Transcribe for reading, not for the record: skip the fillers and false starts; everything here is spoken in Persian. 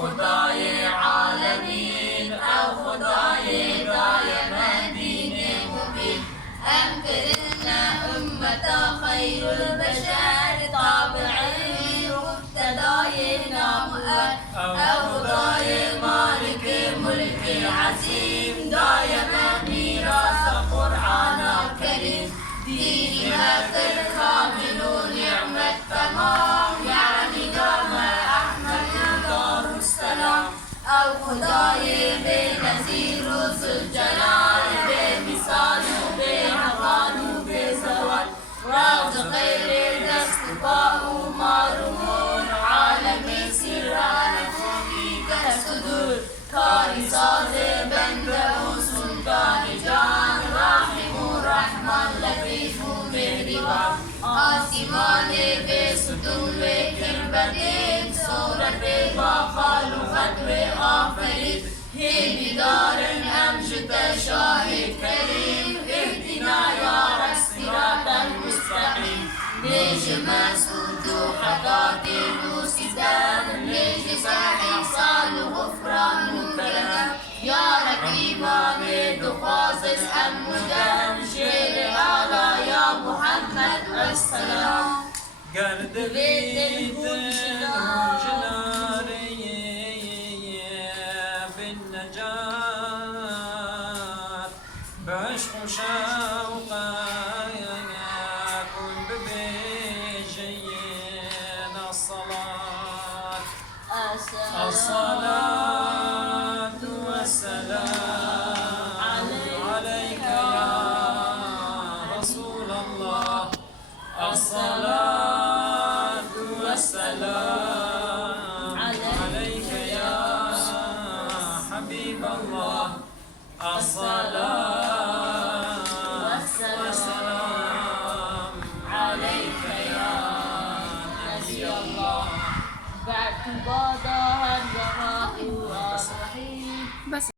خدای عالمین او خدای دایم دین مبین أمكرنا أمة خير البشر تابعي مقتداينا مؤمن أو خدای مالك ملك عظيم دایم میراث قرآن كريم ديننا الكامل نعم التمام يعني دام أحمد دار السلام أو خدای بنظیر و ذوالجلال بمثال و بمقال و بزوال راز غیر دست پا و معلومون عالمی سران خوبی در صدور کاری ساز بنده و سلطان جان رحیم و رحمان لطیف و مهربان آسمان به ستون و کربتین صورت با خال و خط و آفرین هی دار امجد شاهد کریم اهدنا یا رب صراط المستقیم نیش مسعود و خطات دوستم نیش صحیح سال و غفران و کرم یا رقیب آمد و خاصص امجدم شیر آلا یا محمد السلام گرد بیت جناری بالنجات بعشق و شوقا کن ببیجین الصلاة الصلاة والسلام عليك يا رسول الله الصلاة والسلام عليك يا حبيب الله الصلاة والسلام عليك يا نبي الله بعد بعضها الرحيم